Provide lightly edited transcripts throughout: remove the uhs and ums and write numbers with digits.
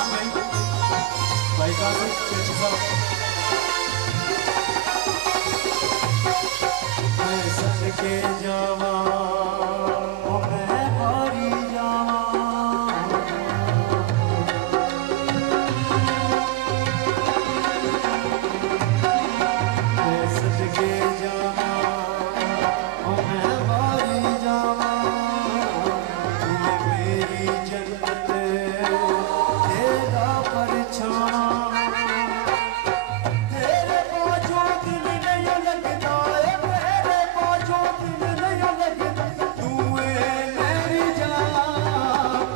अरमान भाई कासिम कैची साहब मैं सदके जावा मैं हारी जावा मैं सदके जावा मैं हारी जावा ये मेरी जन्नत तेरा परछावा तेरे बाजू दिल नहीं लगता है मेरे बाजू दिल नहीं लगता तू मेरी जान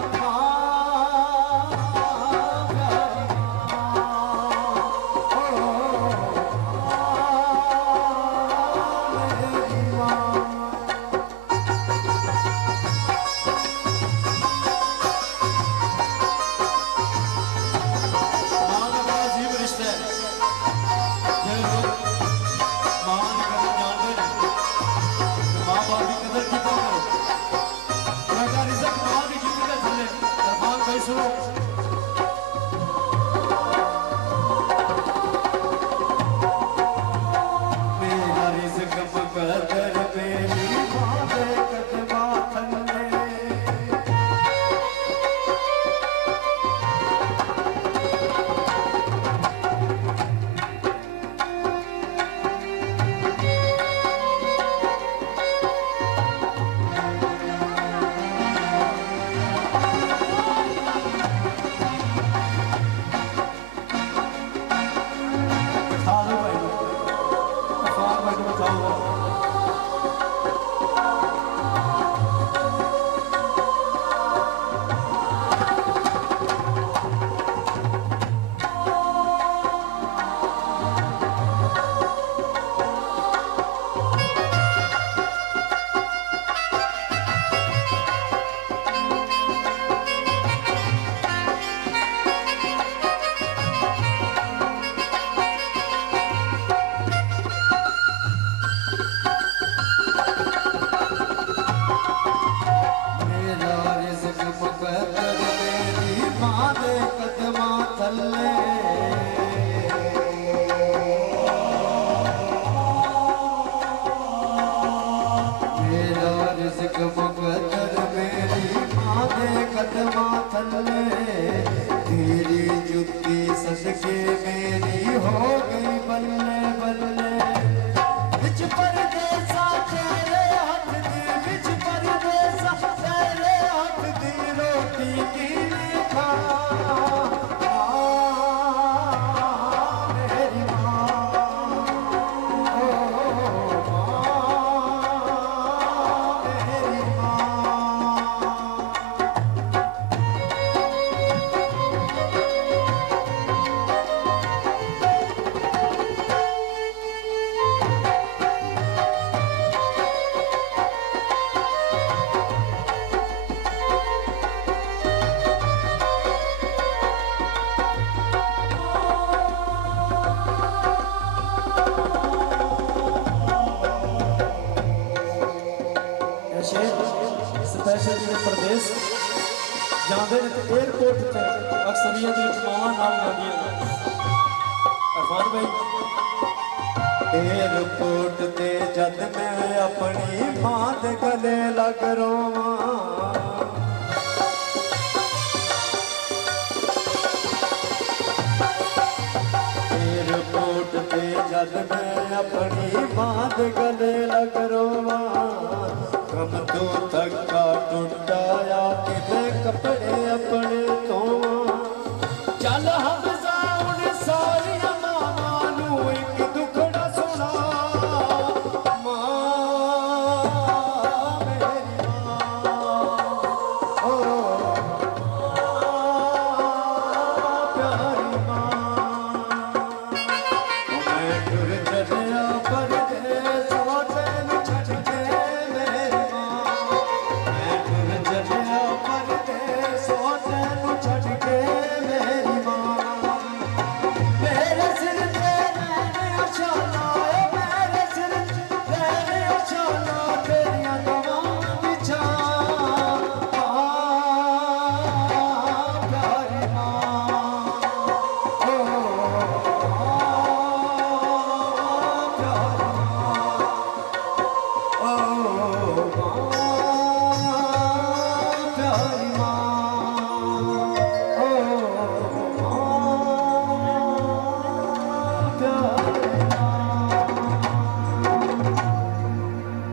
मेरा रिज़्क़ मुक़द्दर मेरी माँ दे कदमा थल्ले तेरी जुत्ती सदके मेरी हो गई बल्ले बल्ले बिच परदेसा तेरे हाथ दी बिच परदेसा तेरे हाथ दी रोटी की खा मेरी माँ मेरी माँ स्पेशल जो प्रदेश जाते हैं तो एयरपोर्ट से अक्सरियत मावा नाम जाती अरफान भाई एयरपोर्ट ते जद मैं अपनी मां दे गले लग रोवां एयरपोर्ट ते जद मैं अपनी मां दे गले लग रोवां कब तो धक्का टूटाया कि मैं कपड़े